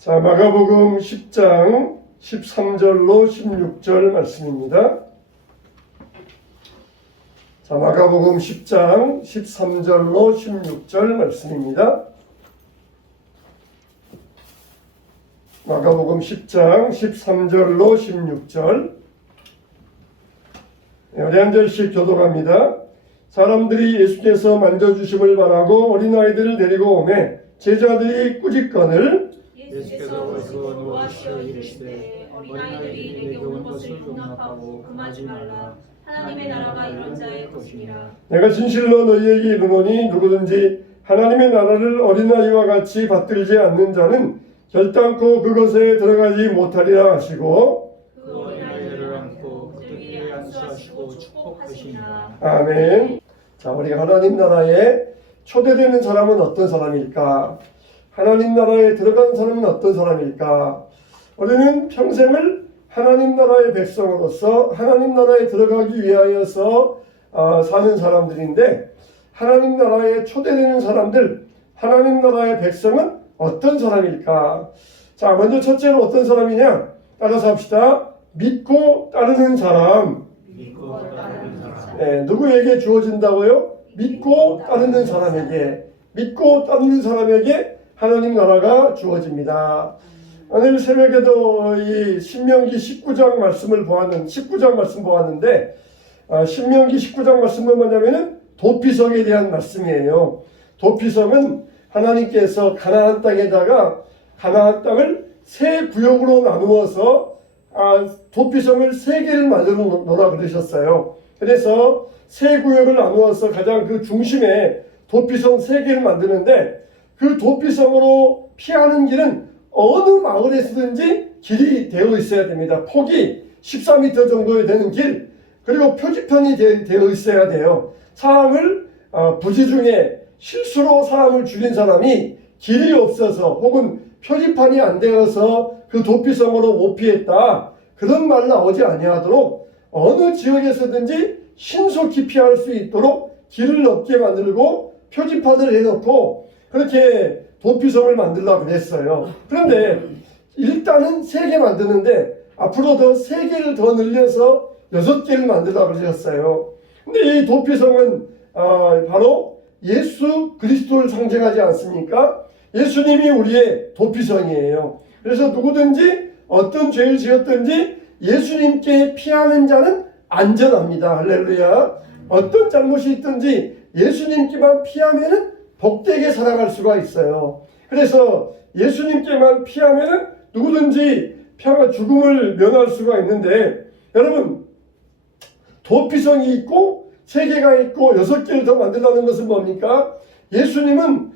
자, 마가복음 10장 13절로 16절 말씀입니다. 자, 마가복음 10장 13절로 16절 말씀입니다. 마가복음 10장 13절로 16절. 우리 한 절씩 교독합니다. 사람들이 예수께서 만져주심을 바라고 어린아이들을 데리고 오매 제자들이 꾸짖거늘 예수께서 거기서 노하시어 이르시되 어린아이들이 내게 오는 것을 용납하고 금하지 말라. 하나님의 나라가 이런 자의 것이니라. 내가 진실로 너희에게 이르노니 누구든지 하나님의 나라를 어린아이와 같이 받들지 않는 자는 결단코 그것에 들어가지 못하리라 하시고 그 어린아이들을 안고 그들 위에 안수하시고 축복하시니라. 아멘. 자, 우리가 하나님 나라에 초대되는 사람은 어떤 사람일까? 하나님 나라에 들어간 사람은 어떤 사람일까? 우리는 평생을 하나님 나라의 백성으로서 하나님 나라에 들어가기 위하여서 사는 사람들인데, 하나님 나라에 초대되는 사람들, 하나님 나라의 백성은 어떤 사람일까? 자, 먼저 첫째로 어떤 사람이냐? 따라서 합시다. 믿고 따르는 사람. 믿고 따르는 사람. 네, 누구에게 주어진다고요? 믿고 따르는 사람에게. 믿고 따르는 사람에게 하나님 나라가 주어집니다. 오늘 새벽에도 이 신명기 19장 말씀 보았는데, 신명기 19장 말씀은 뭐냐면은 도피성에 대한 말씀이에요. 도피성은 하나님께서 가나안 땅에다가 가나안 땅을 세 구역으로 나누어서 도피성을 세 개를 만들어 놓으라 그러셨어요. 그래서 세 구역을 나누어서 가장 그 중심에 도피성 세 개를 만드는데, 그 도피성으로 피하는 길은 어느 마을에서든지 길이 되어 있어야 됩니다. 폭이 14m 정도 되는 길, 그리고 표지판이 되어 있어야 돼요. 사람을 부지 중에 실수로 사람을 죽인 사람이 길이 없어서 혹은 표지판이 안 되어서 그 도피성으로 못 피했다, 그런 말 나오지 아니하도록 어느 지역에서든지 신속히 피할 수 있도록 길을 넓게 만들고 표지판을 해놓고 그렇게 도피성을 만들려고 그랬어요. 그런데 일단은 3개 만드는데 앞으로 더 3개를 더 늘려서 6개를 만들려고 그러셨어요. 근데 이 도피성은 바로 예수 그리스도를 상징하지 않습니까? 예수님이 우리의 도피성이에요. 그래서 누구든지 어떤 죄를 지었든지 예수님께 피하는 자는 안전합니다. 할렐루야. 어떤 잘못이 있든지 예수님께만 피하면은 복되게 살아갈 수가 있어요. 그래서 예수님께만 피하면은 누구든지 죽음을 면할 수가 있는데, 여러분, 도피성이 있고 3개가 있고 6개를 더 만들라는 것은 뭡니까? 예수님은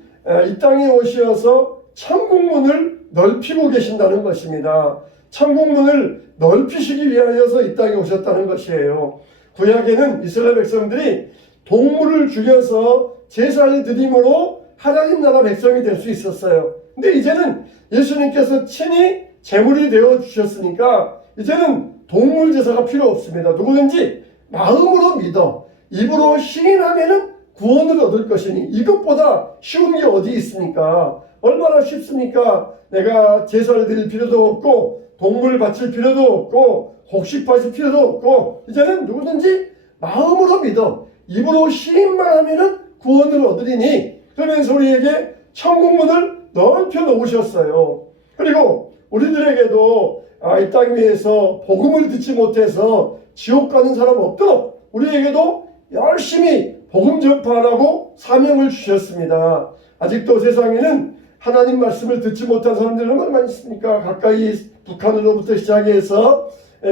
이 땅에 오셔서 천국문을 넓히고 계신다는 것입니다. 천국문을 넓히시기 위하여서 이 땅에 오셨다는 것이에요. 구약에는 이스라엘 백성들이 동물을 죽여서 제사를 드림으로 하나님 나라 백성이 될 수 있었어요. 근데 이제는 예수님께서 친히 제물이 되어 주셨으니까 이제는 동물 제사가 필요 없습니다. 누구든지 마음으로 믿어 입으로 시인하면은 구원을 얻을 것이니, 이것보다 쉬운 게 어디 있습니까? 얼마나 쉽습니까? 내가 제사를 드릴 필요도 없고 동물 바칠 필요도 없고 곡식 바칠 필요도 없고, 이제는 누구든지 마음으로 믿어 입으로 시인만 하면은 구원을 얻으리니, 그러면서 우리에게 천국문을 넓혀 놓으셨어요. 그리고 우리들에게도 이 땅 위에서 복음을 듣지 못해서 지옥 가는 사람 없도록 우리에게도 열심히 복음 전파하라고 사명을 주셨습니다. 아직도 세상에는 하나님 말씀을 듣지 못한 사람들이 얼마나 있습니까? 가까이 북한으로부터 시작해서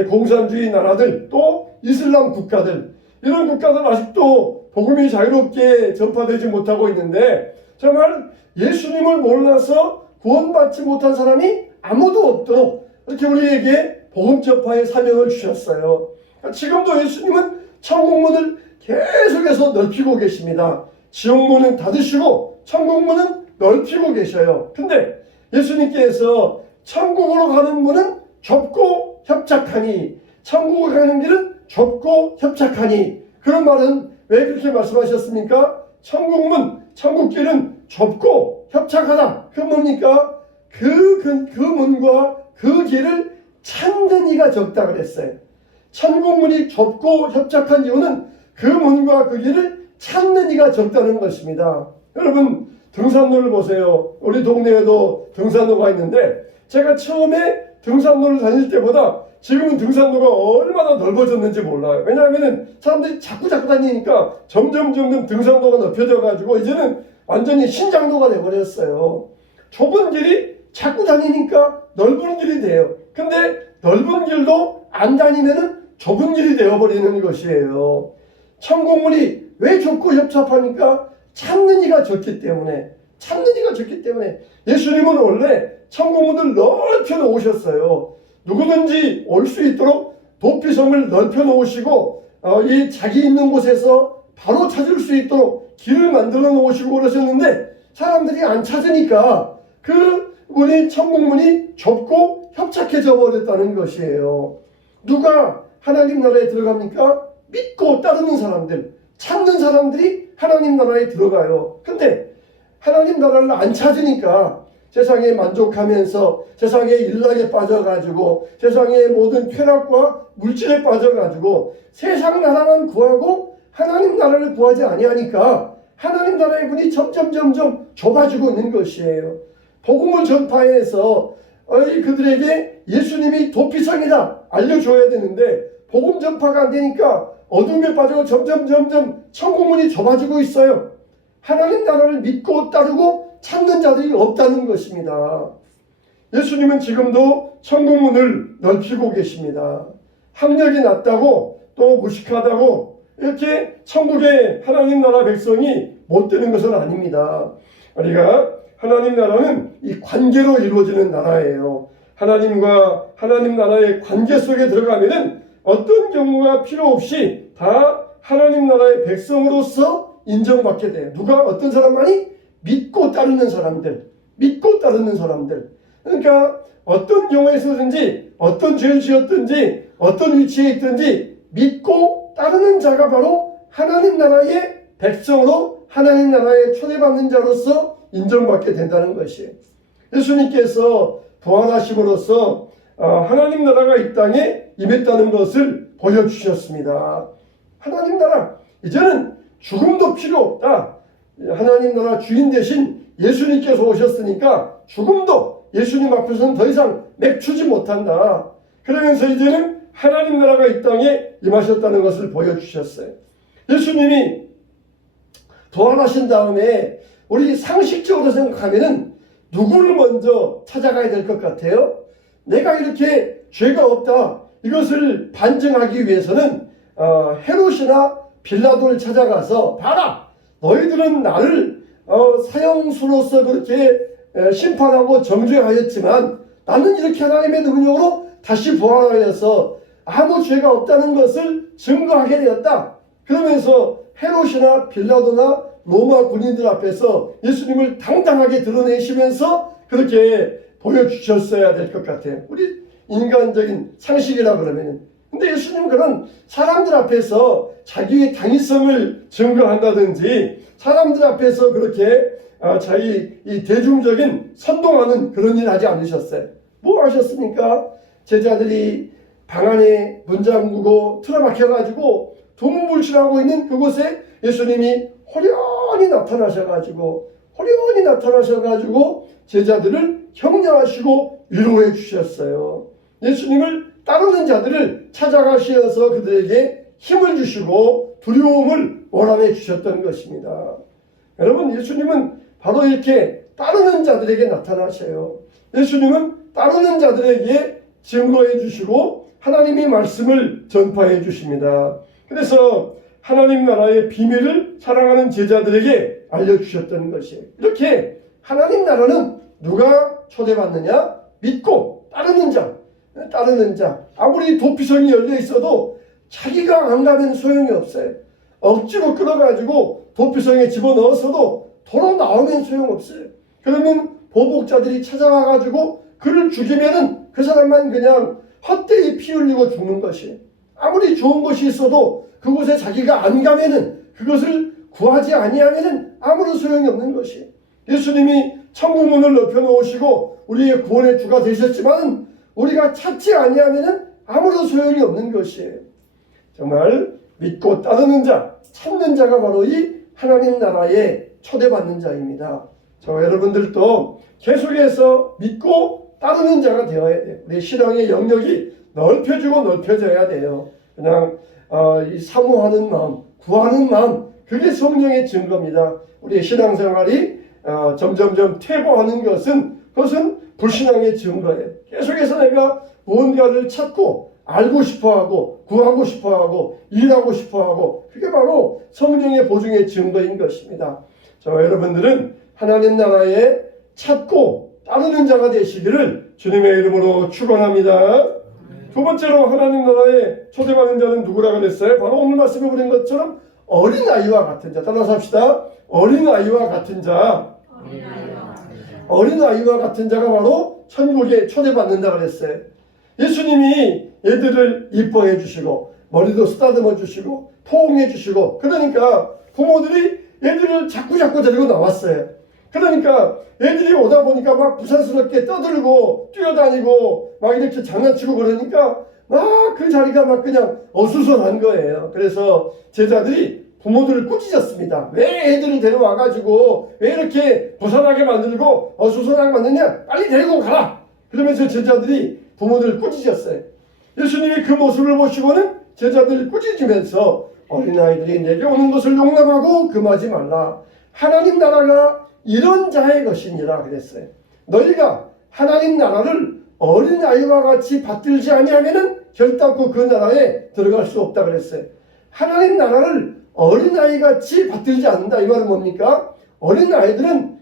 공산주의 나라들, 또 이슬람 국가들, 이런 국가들 아직도 복음이 자유롭게 전파되지 못하고 있는데, 정말 예수님을 몰라서 구원받지 못한 사람이 아무도 없도록 이렇게 우리에게 복음 전파의 사명을 주셨어요. 지금도 예수님은 천국문을 계속해서 넓히고 계십니다. 지옥문은 닫으시고 천국문은 넓히고 계셔요. 근데 예수님께서 천국으로 가는 문은 좁고 협착하니, 천국으로 가는 길은 좁고 협착하니, 그런 말은 왜 그렇게 말씀하셨습니까? 천국문, 천국길은 좁고 협착하다. 그건 뭡니까? 그 문과 그 길을 찾는 이가 적다 그랬어요. 천국문이 좁고 협착한 이유는 그 문과 그 길을 찾는 이가 적다는 것입니다. 여러분 등산로를 보세요. 우리 동네에도 등산로가 있는데 제가 처음에 등산로를 다닐 때보다 지금은 등산로가 얼마나 넓어졌는지 몰라요. 왜냐하면 사람들이 자꾸 다니니까 점점 등산로가 넓혀져 가지고 이제는 완전히 신장로가 돼버렸어요. 좁은 길이 자꾸 다니니까 넓은 길이 돼요. 근데 넓은 길도 안 다니면은 좁은 길이 되어버리는 것이에요. 천국문이 왜 좁고 협착하니까 찾는 이가 적기 때문에 예수님은 원래 천국문을 넓혀 놓으셨어요. 누구든지 올 수 있도록 도피성을 넓혀 놓으시고 이 자기 있는 곳에서 바로 찾을 수 있도록 길을 만들어 놓으시고 그러셨는데 사람들이 안 찾으니까 그 문이 천국문이 좁고 협착해져 버렸다는 것이에요. 누가 하나님 나라에 들어갑니까? 믿고 따르는 사람들, 찾는 사람들이 하나님 나라에 들어가요. 근데 하나님 나라를 안 찾으니까 세상에 만족하면서 세상에 일락에 빠져가지고 세상의 모든 쾌락과 물질에 빠져가지고 세상 나라만 구하고 하나님 나라를 구하지 아니하니까 하나님 나라의 문이 점점 좁아지고 있는 것이에요. 복음을 전파해서 그들에게 예수님이 도피성이다 알려줘야 되는데 복음 전파가 안 되니까 어둠에 빠지고 점점 천국문이 좁아지고 있어요. 하나님 나라를 믿고 따르고 찾는 자들이 없다는 것입니다. 예수님은 지금도 천국문을 넓히고 계십니다. 학력이 낮다고 또 무식하다고 이렇게 천국의 하나님 나라 백성이 못 되는 것은 아닙니다. 우리가 하나님 나라는 이 관계로 이루어지는 나라예요. 하나님과 하나님 나라의 관계 속에 들어가면은 어떤 경우가 필요 없이 다 하나님 나라의 백성으로서 인정받게 돼요. 누가 어떤 사람만이 믿고 따르는 사람들. 그러니까 어떤 경우에 있어든지 어떤 죄를 지었든지 어떤 위치에 있든지 믿고 따르는 자가 바로 하나님 나라의 백성으로 하나님 나라에 초대받는 자로서 인정받게 된다는 것이에요. 예수님께서 부활하심으로써 하나님 나라가 이 땅에 임했다는 것을 보여주셨습니다. 하나님 나라, 이제는 죽음도 필요 없다. 하나님 나라 주인 대신 예수님께서 오셨으니까 죽음도 예수님 앞에서는 더 이상 맺추지 못한다. 그러면서 이제는 하나님 나라가 이 땅에 임하셨다는 것을 보여주셨어요. 예수님이 부활하신 다음에 우리 상식적으로 생각하면은 누구를 먼저 찾아가야 될 것 같아요? 내가 이렇게 죄가 없다 이것을 반증하기 위해서는 헤롯이나 빌라도를 찾아가서 봐라 너희들은 나를 사형수로서 그렇게 심판하고 정죄하였지만 나는 이렇게 하나님의 능력으로 다시 부활하여서 아무 죄가 없다는 것을 증거하게 되었다. 그러면서 헤롯이나 빌라도나 로마 군인들 앞에서 예수님을 당당하게 드러내시면서 그렇게 보여주셨어야 될 것 같아요. 우리 인간적인 상식이라 그러면은. 근데 예수님은 그런 사람들 앞에서 자기의 당위성을 증거한다든지 사람들 앞에서 그렇게 자기 이 대중적인 선동하는 그런 일 하지 않으셨어요. 뭐 하셨습니까? 제자들이 방 안에 문 잠그고 틀어박혀가지고 두문불출하고 있는 그곳에 예수님이 호련히 나타나셔가지고 제자들을 격려하시고 위로해 주셨어요. 예수님을 따르는 자들을 찾아가시어서 그들에게 힘을 주시고 두려움을 원함해 주셨던 것입니다. 여러분, 예수님은 바로 이렇게 따르는 자들에게 나타나셔요. 예수님은 따르는 자들에게 증거해 주시고 하나님의 말씀을 전파해 주십니다. 그래서 하나님 나라의 비밀을 사랑하는 제자들에게 알려주셨던 것이에요. 이렇게 하나님 나라는 누가 초대받느냐? 믿고 따르는 자. 아무리 도피성이 열려 있어도 자기가 안 가면 소용이 없어요. 억지로 끌어가지고 도피성에 집어넣었어도 도로 나오면 소용없어요. 그러면 보복자들이 찾아와가지고 그를 죽이면은 그 사람만 그냥 헛되이 피 흘리고 죽는 것이에요. 아무리 좋은 것이 있어도 그곳에 자기가 안 가면은 그것을 구하지 아니하면은 아무런 소용이 없는 것이에요. 예수님이 천국 문을 넓혀 놓으시고 우리의 구원의 주가 되셨지만 우리가 찾지 아니하면 아무런 소용이 없는 것이에요. 정말 믿고 따르는 자, 찾는 자가 바로 이 하나님 나라에 초대받는 자입니다. 저와 여러분들도 계속해서 믿고 따르는 자가 되어야 돼요. 우리 신앙의 영역이 넓혀지고 넓혀져야 돼요. 그냥 이 사모하는 마음, 구하는 마음, 그게 성령의 증거입니다. 우리의 신앙생활이 점점점 퇴보하는 것은 그것은 불신앙의 증거예요. 계속해서 내가 무언가를 찾고 알고 싶어하고 구하고 싶어하고 일하고 싶어하고 그게 바로 성령의 보증의 증거인 것입니다. 저와 여러분들은 하나님 나라에 찾고 따르는 자가 되시기를 주님의 이름으로 축원합니다. 두 번째로 하나님 나라에 초대받는 자는 누구라고 그랬어요? 바로 오늘 말씀에 보는 것처럼 어린아이와 같은 자. 따라서 합시다. 어린아이와 같은 자. 어린아이와 같은 자가 바로 천국에 초대받는다 그랬어요. 예수님이 애들을 이뻐해 주시고 머리도 쓰다듬어 주시고 포옹해 주시고 그러니까 부모들이 애들을 자꾸 데리고 나왔어요. 그러니까 애들이 오다 보니까 막 부산스럽게 떠들고 뛰어다니고 막 이렇게 장난치고 그러니까 막 그 자리가 막 그냥 어수선한 거예요. 그래서 제자들이 부모들을 꾸짖었습니다. 왜 애들을 데려와가지고 왜 이렇게 부산하게 만들고 어수선하게 만드냐? 빨리 데리고 가라! 그러면서 제자들이 부모들을 꾸짖었어요. 예수님이 그 모습을 보시고는 제자들을 꾸짖으면서 어린아이들이 내게 오는 것을 용납하고 금하지 말라. 하나님 나라가 이런 자의 것이니라 그랬어요. 너희가 하나님 나라를 어린아이와 같이 받들지 아니하면은 결단코 그 나라에 들어갈 수 없다 그랬어요. 하나님 나라를 어린아이같이 받들지 않는다. 이 말은 뭡니까? 어린아이들은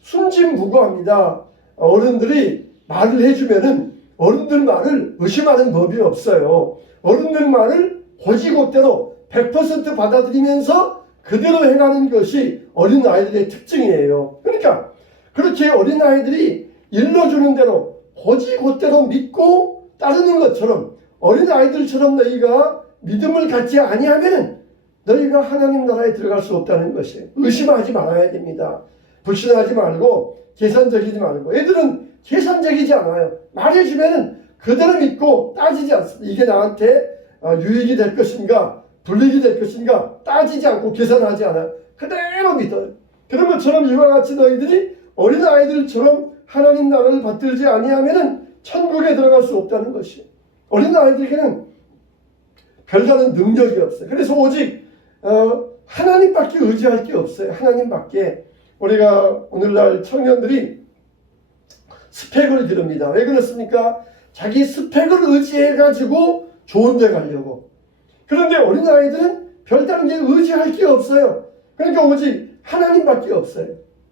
순진무구합니다. 어른들이 말을 해주면은 어른들 말을 의심하는 법이 없어요. 어른들 말을 고지고대로 100% 받아들이면서 그대로 행하는 것이 어린아이들의 특징이에요. 그러니까 그렇게 어린아이들이 일러주는 대로 고지고대로 믿고 따르는 것처럼 어린아이들처럼 너희가 믿음을 갖지 아니하면 너희가 하나님 나라에 들어갈 수 없다는 것이에요. 의심하지 말아야 됩니다. 불신하지 말고 계산적이지 말고. 애들은 계산적이지 않아요. 말해주면 그대로 믿고 따지지 않습니다. 이게 나한테 유익이 될 것인가 불이익이 될 것인가 따지지 않고 계산하지 않아요. 그대로 믿어요. 그런 것처럼 이와 같이 너희들이 어린아이들처럼 하나님 나라를 받들지 아니하면 천국에 들어갈 수 없다는 것이에요. 어린아이들에게는 별다른 능력이 없어요. 그래서 오직 하나님밖에 의지할 게 없어요. 하나님밖에. 우리가 오늘날 청년들이 스펙을 기릅니다. 왜 그렇습니까? 자기 스펙을 의지해가지고 좋은 데 가려고. 그런데 어린아이들은 별다른 게 의지할 게 없어요. 그러니까 오직 하나님밖에 없어요.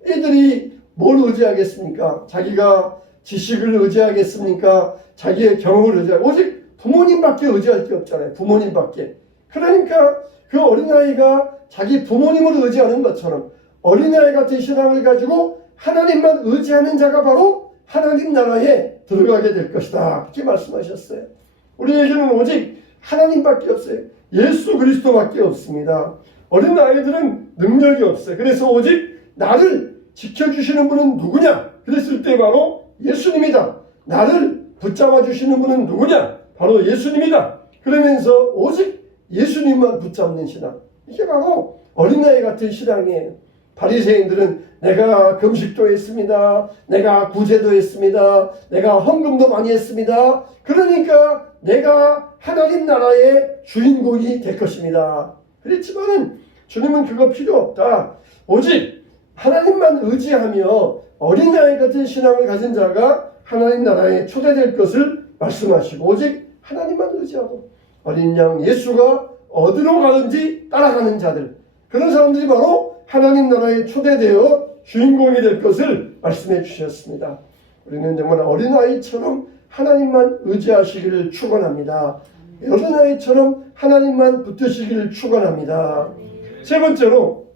애들이 뭘 의지하겠습니까? 자기가 지식을 의지하겠습니까? 자기의 경험을 의지하고 오직 부모님밖에 의지할 게 없잖아요. 부모님밖에. 그러니까 그 어린아이가 자기 부모님을 의지하는 것처럼 어린아이 같은 신앙을 가지고 하나님만 의지하는 자가 바로 하나님 나라에 들어가게 될 것이다. 그렇게 말씀하셨어요. 우리에게는 오직 하나님밖에 없어요. 예수 그리스도밖에 없습니다. 어린아이들은 능력이 없어요. 그래서 오직 나를 지켜주시는 분은 누구냐? 그랬을 때 바로 예수님이다. 나를 붙잡아 주시는 분은 누구냐? 바로 예수님이다. 그러면서 오직 예수님만 붙잡는 신앙. 이게 바로 어린아이 같은 신앙이에요. 바리새인들은 내가 금식도 했습니다. 내가 구제도 했습니다. 내가 헌금도 많이 했습니다. 그러니까 내가 하나님 나라의 주인공이 될 것입니다. 그렇지만은 주님은 그거 필요 없다. 오직 하나님만 의지하며 어린아이 같은 신앙을 가진 자가 하나님 나라에 초대될 것을 말씀하시고 오직 하나님만 의지하고 어린 양 예수가 어디로 가는지 따라가는 자들, 그런 사람들이 바로 하나님 나라에 초대되어 주인공이 될 것을 말씀해 주셨습니다. 우리는 정말 어린아이처럼 하나님만 의지하시기를 축원합니다. 어린아이처럼 하나님만 붙드시기를 축원합니다. 세 번째로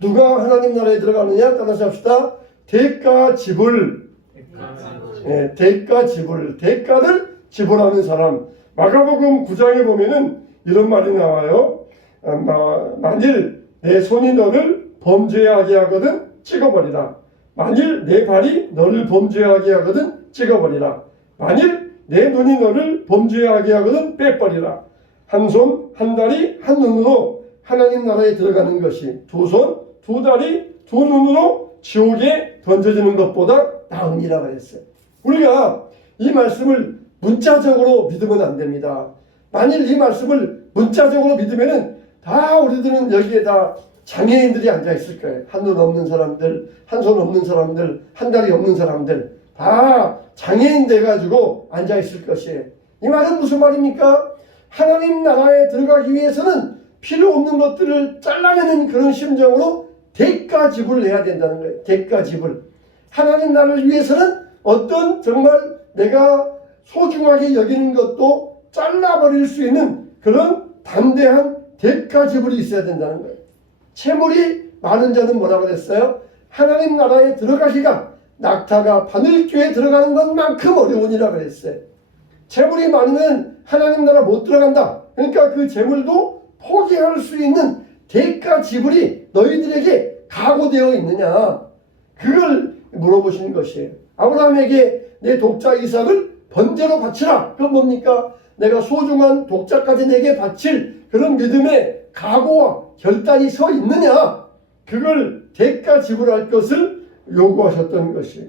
누가 하나님 나라에 들어가느냐? 따라서 합시다. 대가 지불. 대가 지불. 대가를 지불하는 사람. 마가복음 9장에 보면은 이런 말이 나와요. 만일 내 손이 너를 범죄하게 하거든 찍어버리라. 만일 내 발이 너를 범죄하게 하거든 찍어버리라. 만일 내 눈이 너를 범죄하게 하거든 빼버리라. 한 손, 한 다리, 한 눈으로 하나님 나라에 들어가는 것이 두 손, 두 다리, 두 눈으로 지옥에 던져지는 것보다 나으니라 그랬어요. 우리가 이 말씀을 문자적으로 믿으면 안 됩니다. 만일 이 말씀을 문자적으로 믿으면은 다 우리들은 여기에 다 장애인들이 앉아 있을 거예요. 한 눈 없는 사람들, 한 손 없는 사람들, 한 다리 없는 사람들 다 장애인 돼가지고 앉아 있을 것이에요. 이 말은 무슨 말입니까? 하나님 나라에 들어가기 위해서는 필요 없는 것들을 잘라내는 그런 심정으로 대가 지불을 해야 된다는 거예요. 대가 지불. 하나님 나라를 위해서는 어떤 정말 내가 소중하게 여기는 것도 잘라버릴 수 있는 그런 담대한 대가 지불이 있어야 된다는 거예요. 채물이 많은 자는 뭐라고 그랬어요? 하나님 나라에 들어가기가 낙타가 바늘귀에 들어가는 것만큼 어려우니라 그랬어요. 재물이 많으면 하나님 나라 못 들어간다. 그러니까 그 재물도 포기할 수 있는 대가 지불이 너희들에게 각오되어 있느냐. 그걸 물어보시는 것이에요. 아브라함에게 내 독자 이삭을 번제로 바치라. 그건 뭡니까? 내가 소중한 독자까지 내게 바칠 그런 믿음의 각오와 결단이 서 있느냐. 그걸 대가 지불할 것을 요구하셨던 것이에요.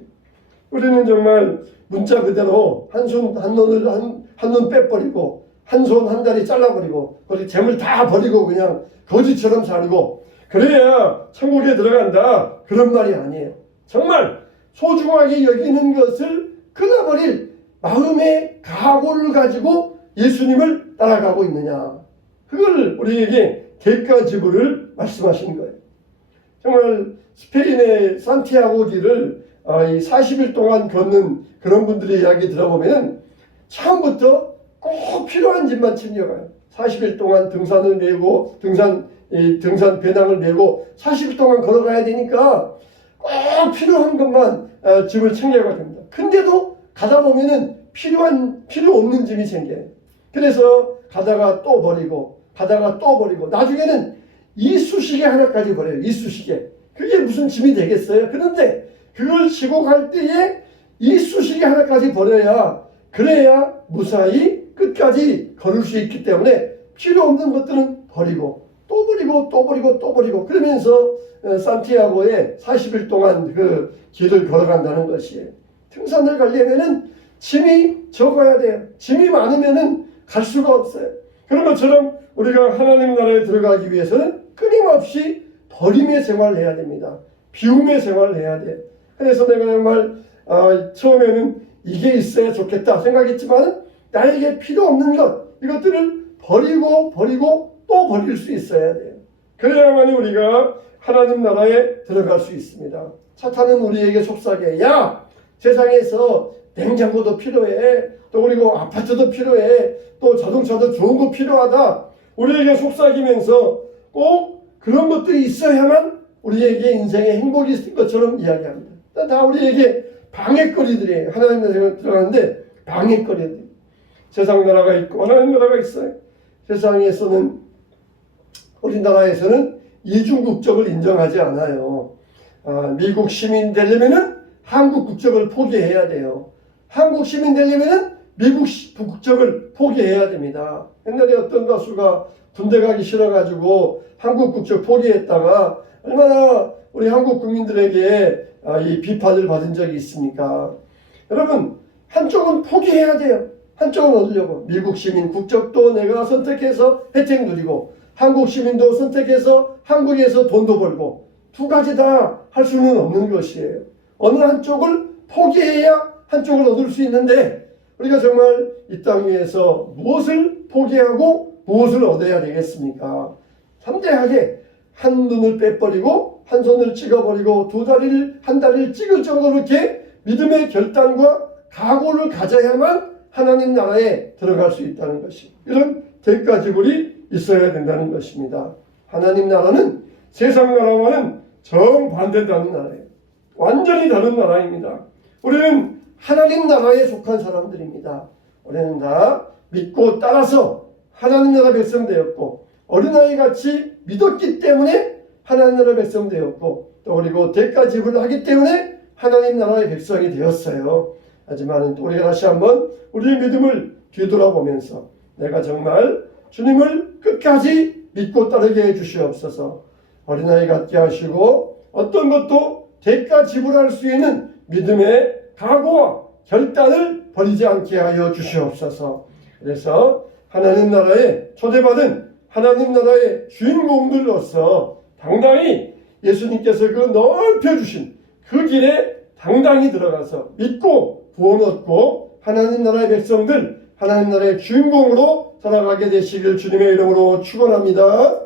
우리는 정말 문자 그대로 한 손 한 눈을 한 눈 빼버리고 한 손 한 다리 잘라버리고 그리고 재물 다 버리고 그냥 거지처럼 살고 그래야 천국에 들어간다. 그런 말이 아니에요. 정말 소중하게 여기는 것을 끊어버릴 마음의 각오를 가지고 예수님을 따라가고 있느냐. 그걸 우리에게 대가 지불을 말씀하시는 거예요. 정말 스페인의 산티아고 길을 40일 동안 걷는 그런 분들의 이야기 들어보면 처음부터 꼭 필요한 집만 챙겨가요. 40일 동안 등산을 메고 등산 배낭을 메고 40일 동안 걸어가야 되니까 꼭 필요한 것만 짐을 챙겨가야 됩니다. 근데도 가다 보면은 필요 없는 짐이 생겨요. 그래서 가다가 또 버리고 가다가 또 버리고 나중에는 이쑤시개 하나까지 버려요. 이쑤시개. 그게 무슨 짐이 되겠어요? 그런데 그걸 지고 갈 때에 이쑤시개 하나까지 버려야 그래야 무사히 끝까지 걸을 수 있기 때문에 필요 없는 것들은 버리고 또 버리고 또 버리고 또 버리고 그러면서 산티아고에 40일 동안 그 길을 걸어간다는 것이에요. 등산을 가려면은 짐이 적어야 돼요. 짐이 많으면은 갈 수가 없어요. 그런 것처럼 우리가 하나님 나라에 들어가기 위해서는 끊임없이 버림의 생활을 해야 됩니다. 비움의 생활을 해야 돼요. 그래서 내가 정말 처음에는 이게 있어야 좋겠다 생각했지만 나에게 필요 없는 것 이것들을 버리고 또 버릴 수 있어야 돼요. 그래야만 우리가 하나님 나라에 들어갈 수 있습니다. 사탄은 우리에게 속삭여 야 세상에서 냉장고도 필요해 또 그리고 아파트도 필요해 또 자동차도 좋은 거 필요하다 우리에게 속삭이면서 꼭 그런 것들이 있어야만 우리에게 인생에 행복이 있을 것처럼 이야기합니다. 다 우리에게 방해거리들이에요. 하나님 나라에 들어가는데 방해거리들. 세상 나라가 있고 하나님 나라가 있어요. 세상에서는 우리나라에서는 이중 국적을 인정하지 않아요. 미국 시민 되려면은 한국 국적을 포기해야 돼요. 한국 시민 되려면은 미국 국적을 포기해야 됩니다. 옛날에 어떤 가수가 군대 가기 싫어가지고 한국 국적 포기했다가 얼마나 우리 한국 국민들에게 이 비판을 받은 적이 있습니까? 여러분 한쪽은 포기해야 돼요. 한쪽은 얻으려고 미국 시민 국적도 내가 선택해서 혜택 누리고 한국 시민도 선택해서 한국에서 돈도 벌고 두 가지 다 할 수는 없는 것이에요. 어느 한쪽을 포기해야 한쪽을 얻을 수 있는데 우리가 정말 이 땅 위에서 무엇을 포기하고 무엇을 얻어야 되겠습니까? 담대하게 한 눈을 빼버리고 한 손을 찍어버리고 한 다리를 찍을 정도로 이렇게 믿음의 결단과 각오를 가져야만 하나님 나라에 들어갈 수 있다는 것이 이런 대가 지불이 있어야 된다는 것입니다. 하나님 나라는 세상 나라와는 정반대되는 나라예요. 완전히 다른 나라입니다. 우리는 하나님 나라에 속한 사람들입니다. 우리는 다 믿고 따라서 하나님 나라 백성 되었고 어린아이 같이 믿었기 때문에 하나님 나라 백성 되었고 또 그리고 대가 지불하기 때문에 하나님 나라의 백성이 되었어요. 하지만 또 우리가 다시 한번 우리의 믿음을 뒤돌아보면서 내가 정말 주님을 끝까지 믿고 따르게 해주시옵소서. 어린아이 같게 하시고 어떤 것도 대가 지불할 수 있는 믿음의 각오와 결단을 버리지 않게 하여 주시옵소서. 그래서 하나님 나라에 초대받은 하나님 나라의 주인공들로서 당당히 예수님께서 그 넓혀주신 그 길에 당당히 들어가서 믿고 구원 얻고 하나님 나라의 백성들, 하나님 나라의 주인공으로 살아가게 되시길 주님의 이름으로 축원합니다.